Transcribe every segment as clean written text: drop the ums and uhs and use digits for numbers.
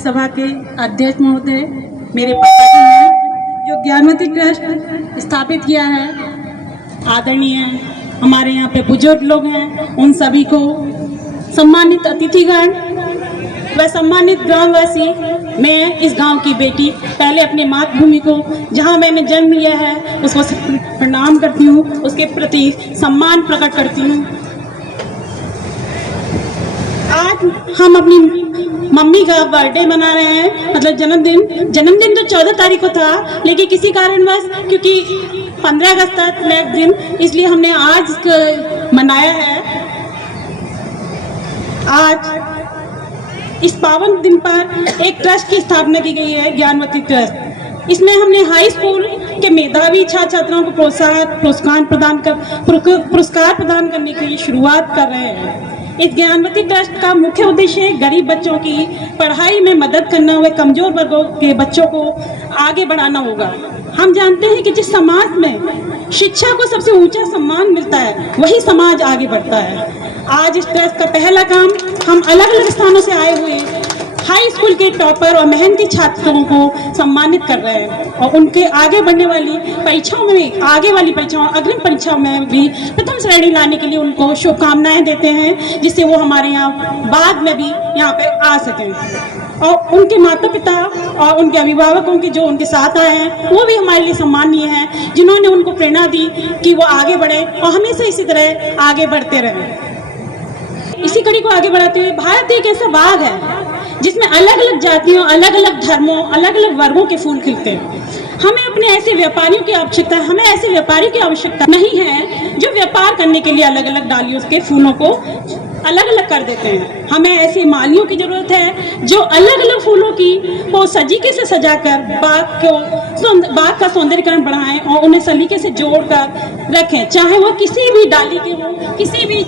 सभा के अध्यक्ष महोदय, मेरे पापा जी हैं जो ज्ञानवती ट्रस्ट स्थापित किया है, आदरणीय हमारे यहाँ पे बुजुर्ग लोग हैं, उन सभी को, सम्मानित अतिथिगण व सम्मानित ग्रामवासी, मैं इस गांव की बेटी पहले अपने मातृभूमि को जहां मैंने जन्म लिया है उसको प्रणाम करती हूं, उसके प्रति सम्मान प्रकट करती हूं। आज हम अपनी मम्मी का बर्थडे मना रहे हैं, मतलब जन्मदिन तो 14 तारीख को था, लेकिन किसी कारणवश, क्योंकि 15 अगस्त था नेक्स्ट दिन, इसलिए हमने आज मनाया है। आज इस पावन दिन पर एक ट्रस्ट की स्थापना की गई है, ज्ञानवती ट्रस्ट। इसमें हमने हाई स्कूल के मेधावी छात्र छात्राओं को पुरस्कार प्रदान करने की शुरुआत कर रहे हैं। इस ज्ञानवती ट्रस्ट का मुख्य उद्देश्य गरीब बच्चों की पढ़ाई में मदद करना व कमजोर वर्गों के बच्चों को आगे बढ़ाना होगा। हम जानते हैं कि जिस समाज में शिक्षा को सबसे ऊंचा सम्मान मिलता है, वही समाज आगे बढ़ता है। आज इस ट्रस्ट का पहला काम, हम अलग अलग स्थानों से आए हुए हाई स्कूल के टॉपर और मेहनती छात्रों को सम्मानित कर रहे हैं और उनके आगे बढ़ने वाली परीक्षाओं में, अग्रिम परीक्षाओं में भी प्रथम श्रेणी लाने के लिए उनको शुभकामनाएं देते हैं, जिससे वो हमारे यहाँ बाद में भी यहाँ पे आ सकें। और उनके माता पिता और उनके अभिभावकों के जो उनके साथ आए हैं, वो भी हमारे लिए सम्माननीय हैं, जिन्होंने उनको प्रेरणा दी कि वो आगे बढ़े और हमेशा इसी तरह आगे बढ़ते रहें। इसी कड़ी को आगे बढ़ाते हुए, भारत एक ऐसा बाग है जिसमें अलग अलग जातियों, अलग अलग धर्मों, अलग अलग वर्गों के फूल खिलते हैं। हमें अपने ऐसे व्यापारियों की आवश्यकता है, हमें ऐसे व्यापारियों की आवश्यकता नहीं है जो व्यापार करने के लिए अलग अलग डालियों के फूलों को अलग अलग कर देते हैं। हमें ऐसे मालियों की जरूरत है जो अलग अलग फूलों को सलीके से सजाकर बाग का सौंदर्यीकरण बढ़ाएं और उन्हें सलीके से जोड़कर रखें, चाहे वो किसी भी डाली के हो, किसी भी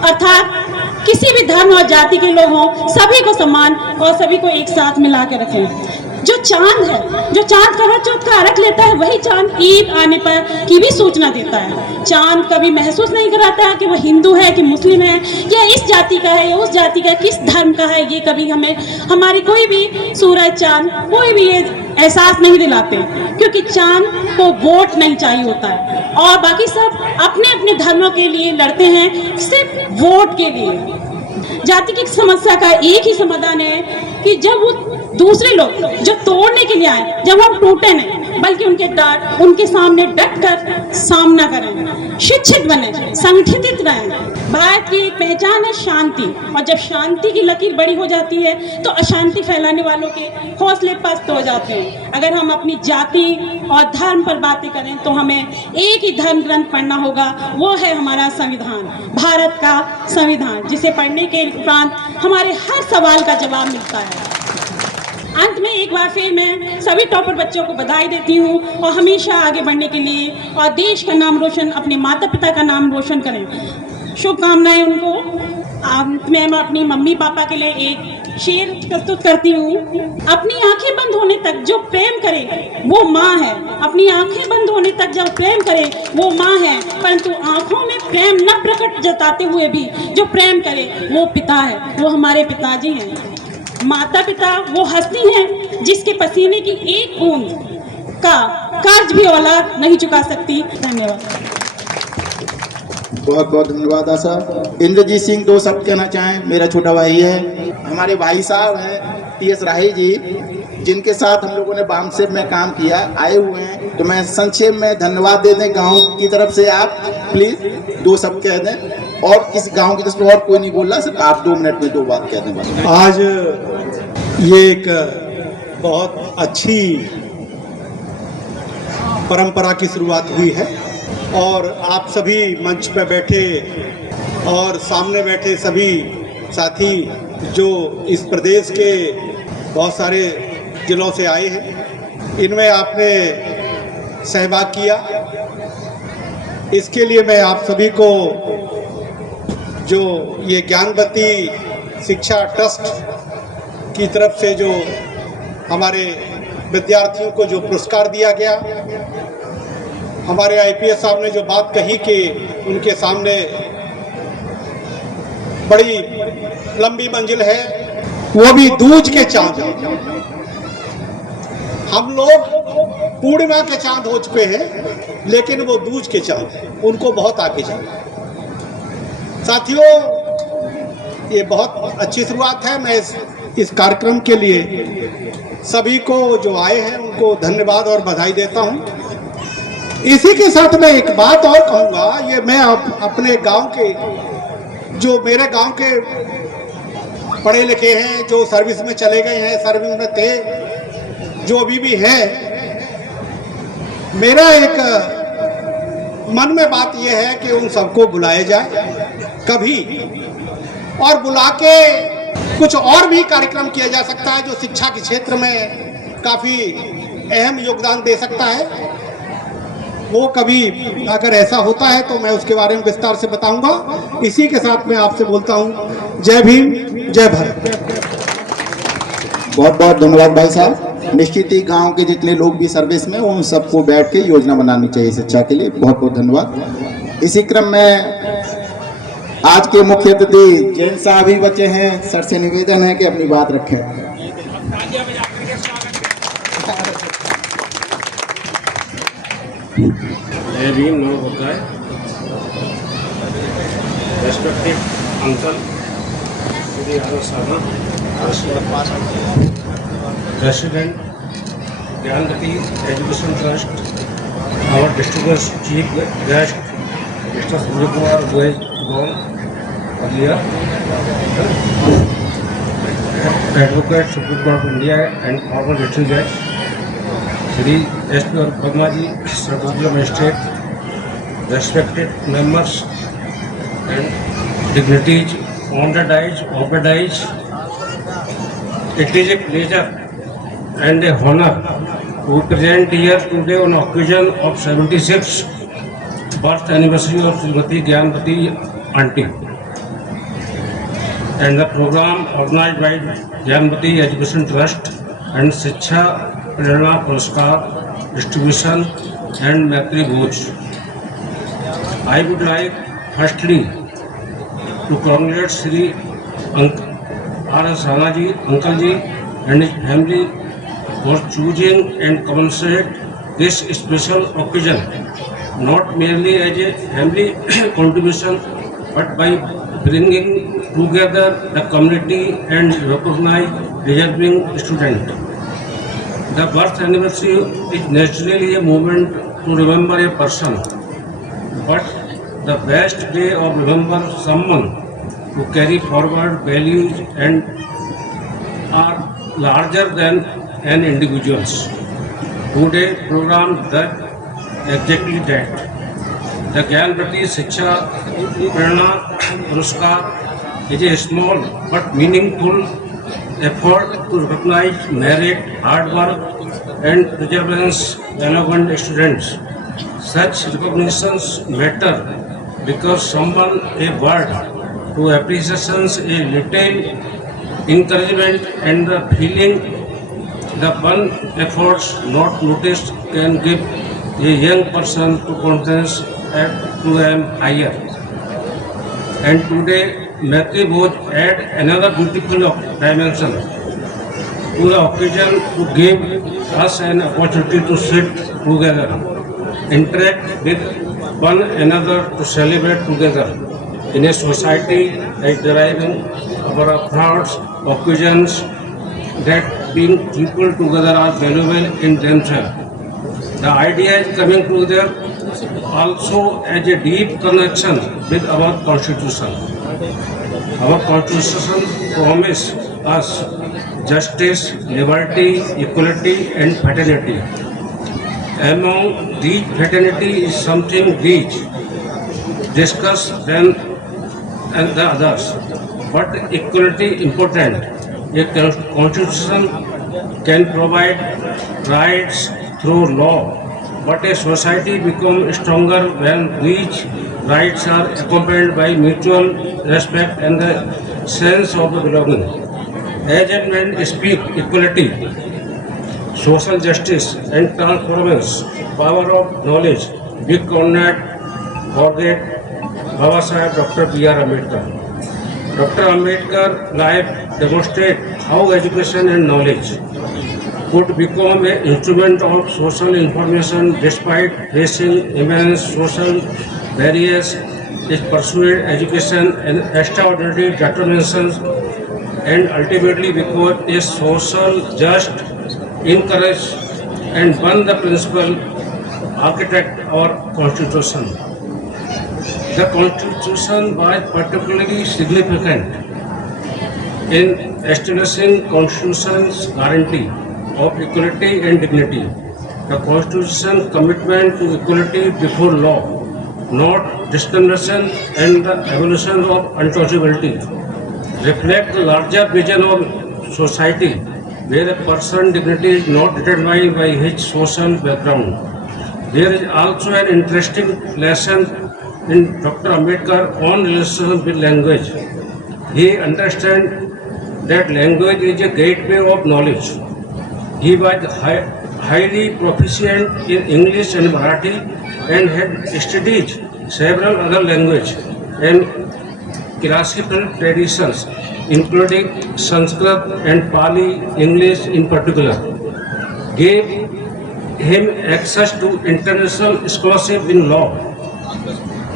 अर्थात किसी भी धर्म और जाति के लोग हों, सभी को सम्मान और सभी को एक साथ मिला के रखें। जो चांद है, जो चांद करवा चौथ का अर्घ लेता है, वही चांद ईद आने पर की भी सूचना देता है। चांद कभी महसूस नहीं कराता है कि वो हिंदू है कि मुस्लिम है, या इस जाति का है या उस जाति का, किस धर्म का है, ये कभी हमें हमारी कोई भी सूरज चांद कोई भी ये एहसास नहीं दिलाते, क्योंकि चांद को वोट नहीं चाहिए होता है और बाकी सब अपने अपने धर्मों के लिए लड़ते हैं, सिर्फ वोट के लिए। जाति की समस्या का एक ही समाधान है कि जब वो दूसरे लोग जो तोड़ने के लिए आए, जब हम टूटे नहीं, बल्कि उनके सामने डट कर सामना करें, शिक्षित बने, संगठित रहें। भारत की एक पहचान है शांति, और जब शांति की लकीर बड़ी हो जाती है तो अशांति फैलाने वालों के हौसले पस्त हो जाते हैं। अगर हम अपनी जाति और धर्म पर बातें करें तो हमें एक ही धर्म ग्रंथ पढ़ना होगा, वो है हमारा संविधान, भारत का संविधान, जिसे पढ़ने के उपरांत हमारे हर सवाल का जवाब मिलता है। अंत में एक बार फिर मैं सभी टॉपर बच्चों को बधाई देती हूँ और हमेशा आगे बढ़ने के लिए और देश का नाम रोशन, अपने माता पिता का नाम रोशन करें, शुभकामनाएं उनको। मैं अपनी मम्मी पापा के लिए एक शेर प्रस्तुत करती हूँ। अपनी आंखें बंद होने तक जो प्रेम करे वो माँ है, अपनी आंखें बंद होने तक जो प्रेम करे वो माँ है, परंतु आंखों में प्रेम न प्रकट जताते हुए भी जो प्रेम करे वो पिता है, वो हमारे पिताजी हैं। माता पिता वो हस्ती हैं जिसके पसीने की एक बूंद का कर्ज भी औलाद नहीं चुका सकती। धन्यवाद। बहुत बहुत धन्यवाद आशा। इंद्रजीत सिंह दो शब्द कहना चाहें, मेरा छोटा भाई है, हमारे भाई साहब हैं TS राही जी, जिनके साथ हम लोगों ने बामसेब में काम किया, आए हुए हैं, तो मैं संक्षेप में धन्यवाद दे दें गाँव की तरफ से। आप प्लीज दो शब्द कह दें, और किसी गांव की तरफ से और कोई नहीं बोल रहा, सिर्फ आप 2 मिनट में 2 बात कह दें। आज ये एक बहुत अच्छी परंपरा की शुरुआत हुई है और आप सभी मंच पर बैठे और सामने बैठे सभी साथी जो इस प्रदेश के बहुत सारे जिलों से आए हैं, इनमें आपने सहभाग किया, इसके लिए मैं आप सभी को जो ये ज्ञानवती शिक्षा ट्रस्ट की तरफ से जो हमारे विद्यार्थियों को जो पुरस्कार दिया गया, हमारे IPS साहब ने जो बात कही कि उनके सामने बड़ी लंबी मंजिल है वो भी दूज के चांद। हम लोग पूर्णिमा के चांद हो चुके हैं, लेकिन वो दूज के चांद उनको बहुत आगे जाए। साथियों, ये बहुत अच्छी शुरुआत है। मैं इस कार्यक्रम के लिए सभी को जो आए हैं उनको धन्यवाद और बधाई देता हूं। इसी के साथ मैं एक बात और कहूँगा, ये मैं अपने गांव के, जो मेरे गांव के पढ़े लिखे हैं, जो सर्विस में चले गए हैं, सर्विस में थे, जो अभी भी हैं, मेरा एक मन में बात यह है कि उन सबको बुलाया जाए कभी, और बुला के कुछ और भी कार्यक्रम किया जा सकता है जो शिक्षा के क्षेत्र में काफ़ी अहम योगदान दे सकता है। वो कभी अगर ऐसा होता है तो मैं उसके बारे में विस्तार से बताऊंगा। इसी के साथ मैं आपसे बोलता हूं, जय भीम, जय भारत। बहुत बहुत धन्यवाद भाई साहब। निश्चित ही गांव के जितने लोग भी सर्विस में, उन सबको बैठ के योजना बनानी चाहिए शिक्षा के लिए। बहुत बहुत धन्यवाद। इसी क्रम में आज के मुख्य अतिथि जैन साहब ही बचे हैं। सर से निवेदन है कि अपनी बात रखें। जय भीम, नमो बुद्धाय। रेस्पेक्टेड अंकल श्री यादव साहब, president Gyangati Education Trust, our district chief guest mister Surya Kumar Goyal, advocate Supreme Court of India and former district जज Shri S.P. Padmaji, Sub-Regional Magistrate, respected members and dignitaries on the dais, off the dais, it is a pleasure and a honor to present here today on occasion of 76th birth anniversary of Srimati Gyanvati Aunty, and the program organized by Gyanvati Education Trust and Shiksha प्रेरणा पुरस्कार distribution and मैत्री भोज। I would like firstly to congrat Shri R.S. Rana ji, uncle ji and his family for choosing and compensate this special occasion, not merely as a family contribution but by bringing together the community and recognize deserving students. The birth anniversary is naturally a moment to remember a person, but the best way of remember someone to carry forward values and are larger than an individual's. Today program does exactly that. The Gyanvati Shiksha Prerna Puruskar is a small but meaningful effort to recognize merit, hard work, and perseverance relevant students. Such recognitions matter because someone a word to appreciations, a little encouragement, and the feeling the one efforts not noticed can give a young person to confidence to them higher. And today Maitri Bhoj add another beautiful dimension to the occasion to give us an opportunity to sit together, interact with one another, to celebrate together in a society that deriving our thoughts, occasions that being people together are valuable in themselves. The idea is coming together also as a deep connection with our Constitution. Our Constitution promises us justice, liberty, equality, and fraternity. Among these, fraternity is something which discussed then and the others, but equality important. A constitution can provide rights through law, but a society becomes stronger when these rights are accompanied by mutual respect and the sense of belonging. As and when speak equality, social justice and transformance, power of knowledge, we cannot forget Baba Saheb Dr. B.R. Ambedkar. Dr. Ambedkar life demonstrates how education and knowledge could become an instrument of social information despite facing immense social barriers. It pursued education and extraordinary determination and ultimately became a social just, encouraged and won the principal architect or constitution. The constitution was particularly significant in establishing constitution's guarantee of equality and dignity. The constitution's commitment to equality before law, not discrimination, and the abolition of untouchability reflect the larger vision of society where a person's dignity is not determined by his social background. There is also an interesting lesson in Dr. Ambedkar on relationship with language. He understands that language is a gateway of knowledge. He was highly proficient in English and Marathi and had studied several other languages and classical traditions, including Sanskrit and Pali, English in particular, gave him access to international scholarship in law,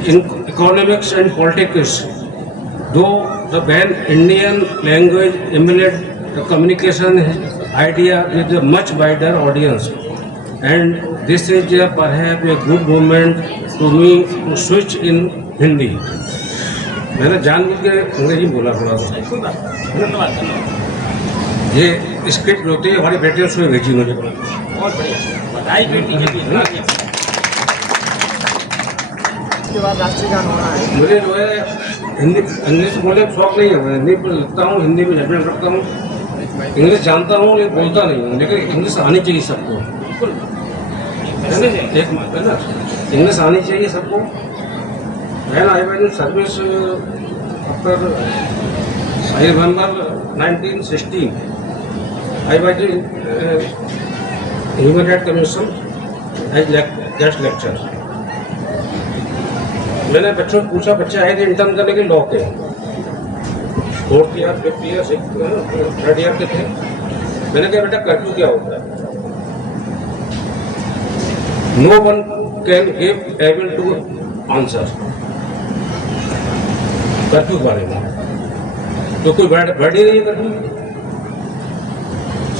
in economics and politics. Though the pan-Indian language emulated the communication idea with a much wider audience, and this is perhaps a good moment to me to switch in Hindi. मैंने जानबूझ के अंग्रेजी बोला थोड़ा सा। ये script होती है हमारी बेटियों से भेजी मुझे। बधाई बेटी के भी। मुझे जो है हिंदी इंग्लिश बोलने का शौक नहीं है। मैं हिंदी लिखता हूँ, हिंदी में जजमेंट रखता हूँ, इंग्लिश जानता हूँ लेकिन बोलता नहीं हूँ, लेकिन इंग्लिश आनी चाहिए सबको। इंग्लिश आनी चाहिए सबको। When I went in service after I remember 1916, I was in Human Rights Commission as guest lecturer. मैंने बच्चों से पूछा, बच्चे आए थे इंटर्न करने के लॉ के 4th year 5th year 3rd year के थे। मैंने कहा बेटा कर्फ्यू क्या होता है? No one can give able to answer curfew के बारे में, तो कोई वर्ड ही नहीं कर्फ्यू।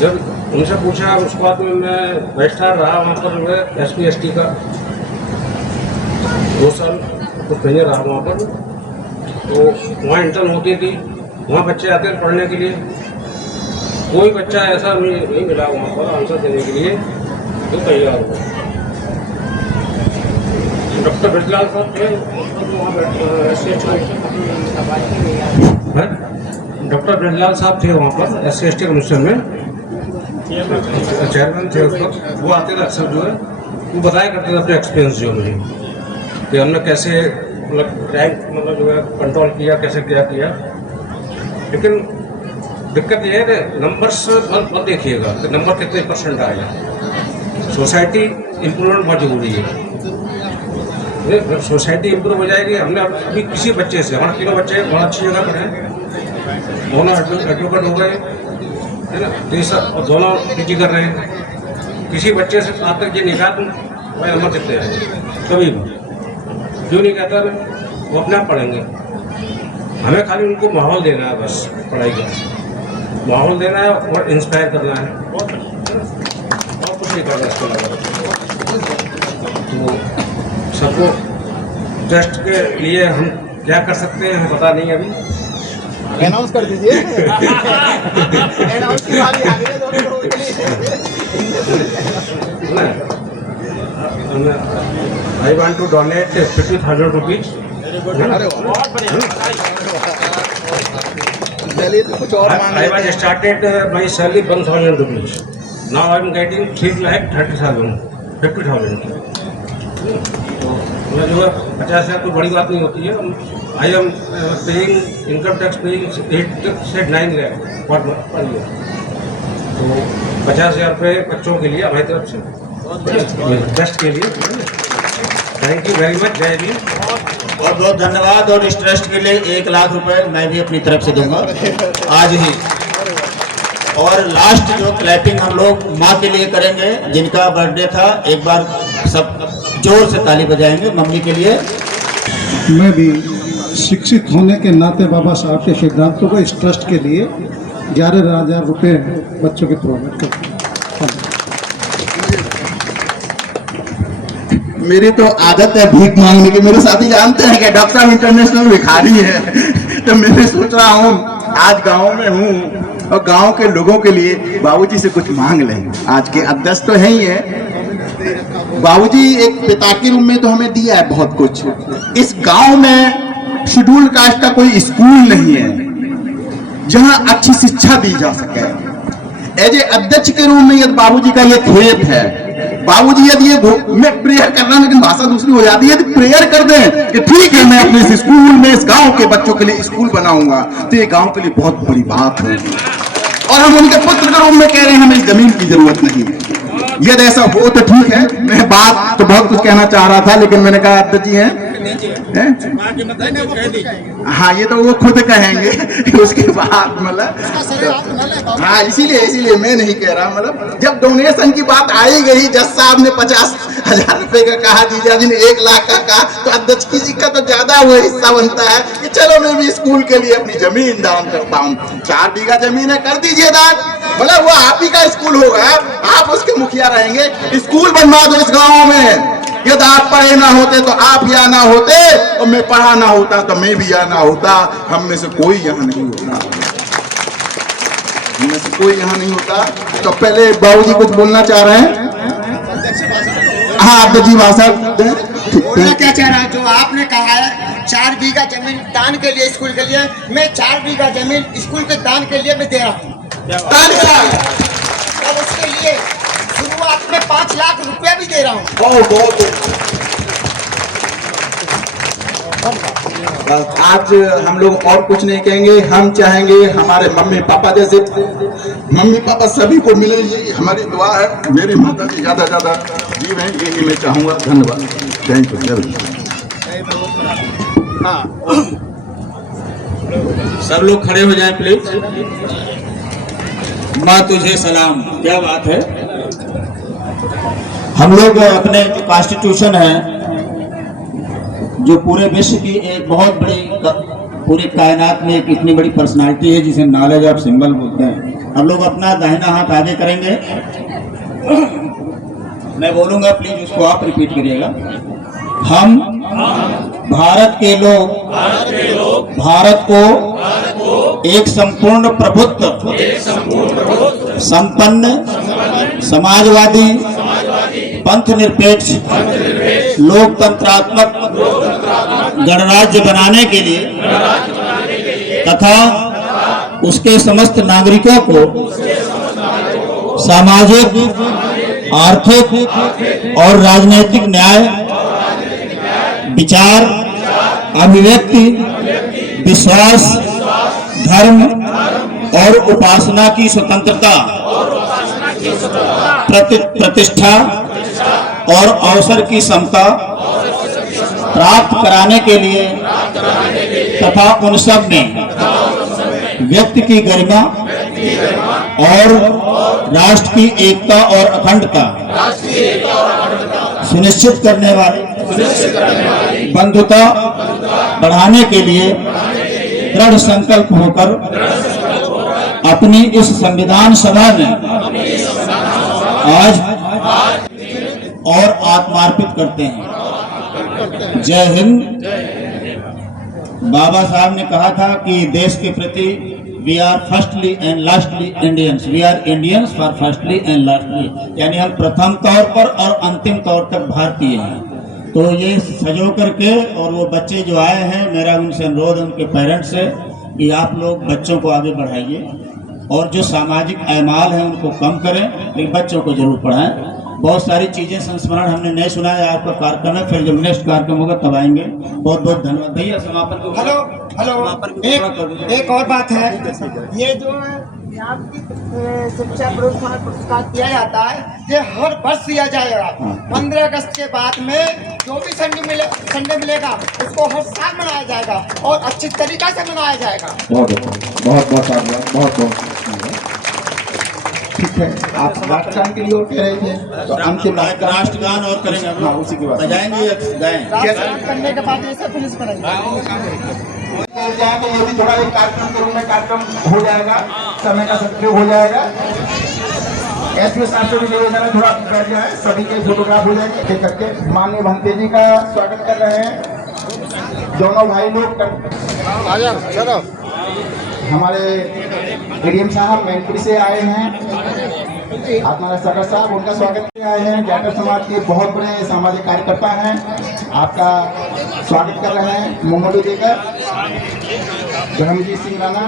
जब उनसे पूछा उसके बाद में मैं रजिस्ट्रार रहा वहाँ पर SC ST का 2 साल तो कहीं रहा वहाँ पर। तो वहाँ इंटर्न होती थी, वहाँ बच्चे आते थे पढ़ने के लिए। कोई बच्चा ऐसा नहीं मिला वहाँ पर आंसर देने के लिए जो तैयार हो। डॉक्टर ब्रजलाल साहब थे डॉक्टर ब्रजलाल साहब थे वहाँ पर SC ST कमीशन में चेयरमैन थे उस वक्त। वो आते थे अक्सर जो है, वो बताया करते थे अपने एक्सपीरियंस जो मुझे कि हमने कैसे मतलब रैंक मतलब जो है कंट्रोल किया, कैसे क्या किया। लेकिन दिक्कत ये है कि नंबर्स मत देखिएगा कि नंबर कितने % आएगा। सोसाइटी इम्प्रूवमेंट बहुत जरूरी है। जब सोसाइटी इम्प्रूव हो जाएगी, हमने अभी किसी बच्चे से, हमारे 3 बच्चे बहुत अच्छी जगह पर हैं, दोनों एडवोकेट हो गए है ना, और दोनों PG कर रहे हैं। किसी बच्चे से आज तक ये निकाल भाई नंबर कितने हैं कभी क्यों नहीं कहता मैं, वो अपने आप पढ़ेंगे। हमें खाली उनको माहौल देना है, बस पढ़ाई का माहौल देना है और इंस्पायर करना है, और कुछ नहीं करना इसके अलावा। तो सबको ट्रस्ट के लिए हम क्या कर सकते हैं हमें पता नहीं अभी। अनाउंस कर दीजिए। अनाउंस की बारी आ गई है दोनों लोगों के लिए। I want to donate 50,000 rupees. चलिए तो कुछ और मांग I was started my salary 1,000 rupees. Now I am getting 3,30,000, 50,000. तो जो है 50,000 कोई बड़ी बात नहीं होती है। I am paying income tax paying 8 से 9 lakh पर ईयर। तो 50,000 रुपये बच्चों के लिए हमारी तरफ से ट्रस्ट के लिए। Thank you very much. जय भीम। बहुत बहुत धन्यवाद। और इस ट्रस्ट के लिए 1 लाख रुपए मैं भी अपनी तरफ से दूंगा आज ही। और लास्ट जो क्लैपिंग हम लोग माँ के लिए करेंगे जिनका बर्थडे था। एक बार सब जोर से ताली बजाएंगे मम्मी के लिए। मैं भी शिक्षित होने के नाते बाबा साहब के सिद्धांतों को इस ट्रस्ट के लिए 11,000 रुपये बच्चों के प्रोवाइड करते हैं। मेरी तो आदत है भीख मांगने की। मेरे साथी जानते हैं कि डॉक्टर साहब इंटरनेशनल भिखारी है। तो मैं सोच रहा हूँ आज गांव में हूँ और गांव के लोगों के लिए बाबूजी से कुछ मांग लें। आज के अध्यक्ष तो है ही है। बाबूजी एक पिता के रूप में तो हमें दिया है बहुत कुछ। इस गांव में शेड्यूल कास्ट का कोई स्कूल नहीं है जहां अच्छी शिक्षा दी जा सके। एज ए अध्यक्ष के रूप में यदि बाबूजी का ये खेत है, बाबूजी यदि ये मैं प्रेयर कर रहा हूं लेकिन भाषा दूसरी हो जाती है, यदि प्रेयर कर दें कि ठीक है मैं अपने इस स्कूल में इस गांव के बच्चों के लिए स्कूल बनाऊंगा, तो ये गांव के लिए बहुत बड़ी बात है। और हम उनके पुत्र के रूप में कह रहे हैं हमें इस जमीन की जरूरत नहीं है। यदि ऐसा हो तो ठीक है। मैं बात तो बहुत कुछ कहना चाह रहा था लेकिन मैंने कहा अध्यक्ष जी हैं हाँ ये तो वो खुद कहेंगे उसके बाद मतलब हाँ इसीलिए मैं नहीं कह रहा। मतलब जब डोनेशन की बात आई गई, जज साहब ने 50,000 रुपए का कहा, जीजा जी ने 1 लाख का कहा, तो अध्यक्ष जी का तो ज्यादा वो हिस्सा बनता है कि चलो मैं भी स्कूल के लिए अपनी जमीन दान करता हूँ। 4 बीघा जमीन है, कर दीजिए दान। मतलब वो आप ही का स्कूल होगा, आप उसके मुखिया रहेंगे। स्कूल बनवा दो इस गाँव में। यदि आप पढ़े ना होते तो आप यहाँ ना होते, और मैं पढ़ा ना होता तो मैं भी यहाँ ना होता। हम में से कोई यहाँ नहीं होता, हम में से कोई यहाँ नहीं होता। तो पहले बाबूजी कुछ बोलना चाह रहे हैं। हाँ अध्यक्ष जी भाषा बोलना क्या चाह रहा है? जो आपने कहा है 4 बीघा जमीन दान के लिए स्कूल के लिए, मैं 4 बीघा जमीन स्कूल के दान के लिए मैं दे रहा हूँ। और उसके लिए शुरुआत में 5 लाख रुपया भी दे रहा हूँ। आज हम लोग और कुछ नहीं कहेंगे। हम चाहेंगे हमारे मम्मी पापा जैसे मम्मी पापा सभी को मिले, ये हमारी दुआ है। मेरी माता जी ज्यादा ज्यादा जीव हैं, यही मैं चाहूंगा। धन्यवाद। Thank you. सब लोग खड़े हो जाएं प्लीज। माँ तुझे सलाम। क्या बात है। हम लोग अपने कॉन्स्टिट्यूशन है जो पूरे विश्व की एक बहुत बड़ी पूरी कायनात में एक इतनी बड़ी पर्सनालिटी है जिसे नॉलेज ऑफ सिंबल बोलते हैं। हम लोग अपना दाहिना हाथ आगे करेंगे, मैं बोलूंगा प्लीज उसको आप रिपीट करिएगा। हम भारत के लोग भारत को एक संपूर्ण प्रभुत्व संपन्न समाजवादी पंथ निरपेक्ष लोकतंत्रात्मक गणराज्य बनाने के लिए तथा उसके समस्त नागरिकों को सामाजिक, आर्थिक और राजनीतिक न्याय, विचार, अभिव्यक्ति, विश्वास, धर्म और उपासना की स्वतंत्रता, प्रतिष्ठा और अवसर की समता प्राप्त कराने के लिए तथा उन सब में व्यक्ति की गरिमा और राष्ट्र की एकता और अखंडता सुनिश्चित करने वाली बंधुता बढ़ाने के लिए दृढ़ संकल्प होकर अपनी इस संविधान सभा में आज और आत्मार्पित करते हैं। जय हिंद। बाबा साहब ने कहा था कि देश के प्रति we are firstly and lastly Indians, we are Indians for firstly and lastly, यानी हम प्रथम तौर पर और अंतिम तौर तक भारतीय हैं। तो ये सजो करके और वो बच्चे जो आए हैं, मेरा उनसे अनुरोध है उनके पेरेंट्स से कि आप लोग बच्चों को आगे बढ़ाइए और जो सामाजिक अमाल हैं उनको कम करें, लेकिन बच्चों को जरूर पढ़ाएं। बहुत सारी चीजें संस्मरण हमने नहीं सुना है, आपका कार्यक्रम है, फिर जब नेक्स्ट कार्यक्रम होगा तब आएंगे। बहुत बहुत धन्यवाद भैया। समापन को हेलो एक और बात है, ये जो शिक्षा पुरस्कार दिया जाता है ये हर वर्ष दिया जाएगा। 15 अगस्त के बाद में जो भी संडे मिलेगा उसको हर साल मनाया जाएगा और अच्छी तरीका से मनाया जाएगा। बहुत बहुत बहुत ठीक है, आप राष्ट्रगान के लिए और कह रहे थे तो अंतिम राष्ट्रगान और करेंगे हम हाँ लोग। उसी की बात बजाएंगे या गाएं? करने के बाद ऐसे पुलिस करेंगे। जाएंगे ये भी थोड़ा एक कार्यक्रम के रूप में कार्यक्रम हो जाएगा, समय का सदुपयोग हो जाएगा। एसपी साहब से भी निवेदन है थोड़ा बैठ जाए, सभी के फोटोग्राफ हो जाएंगे। एक करके माननीय भंते जी का स्वागत कर रहे हैं दोनों भाई लोग। चलो हमारे एडीएम साहब मैनपुरी से आए हैं, हमारा सगर साहब उनका स्वागत किए आए हैं। जाटव समाज के बहुत बड़े सामाजिक कार्यकर्ता हैं, आपका स्वागत कर रहे हैं मोमोडो देकर। धर्मजीत सिंह राणा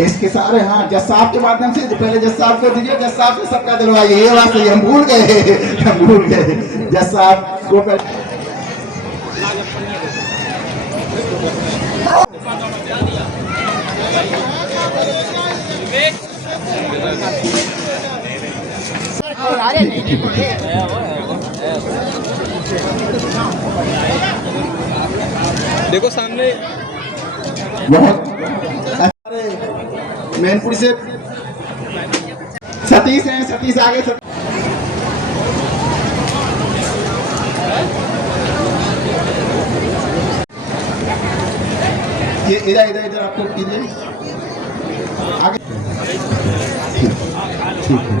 इसके सारे, हाँ जज साहब के माध्यम से पहले जज साहब को दीजिए, जज साहब से सबका दिलवाइए। ये बात सही, हम भूल गए जज साहब को देखो सामने बहुत मैनपुरी से सतीश हैं, सतीश आगे ये इधर इधर इधर आपको कीजिए आगे। ठीक है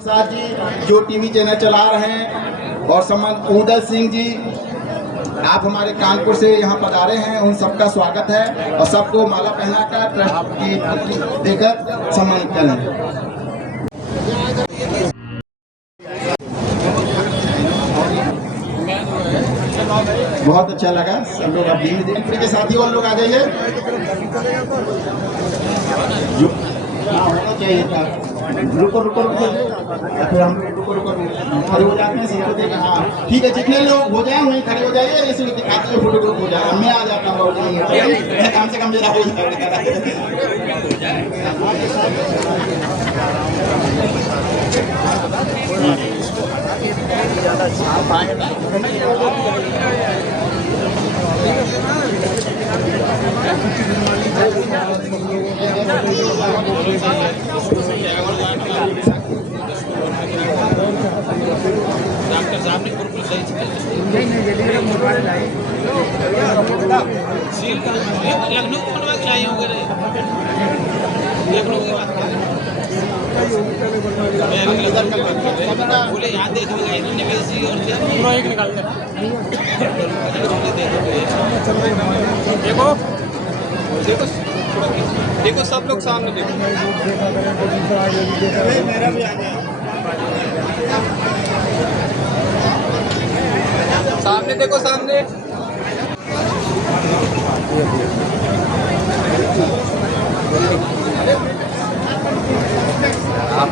साथ जी जो टीवी चैनल चला रहे हैं, और सम्मान उदय सिंह जी आप हमारे कानपुर से यहाँ पधारे हैं, उन सबका स्वागत है और सबको माला पहनाकर ट्रस्ट की देकर सम्मानित करें। बहुत अच्छा लगा सब लोग। अब धीरे धीरे के साथी और लोग आ जाइए, होना चाहिए था। रुको रुको रुको, फिर हम रुको रुको खड़े हो जाते हैं सबको देखा। हाँ ठीक है, जितने लोग हो जाए वहीं खड़े हो जाइए, ऐसे दिखाते हुए फोटो ग्रुप हो जाए। मैं आ जाता हूँ, कम से कम मेरा हो जाएगा। डॉक्टर साहब ने बिल्कुल सही सील का लखनऊ को बनवा के लाए होंगे रे, लखनऊ की बात बोले यहाँ देखो निवेशी और एक निकाल देखो देखो देखो सब लोग सामने देखो। मेरा भी आ गया सामने, देखो सामने। आप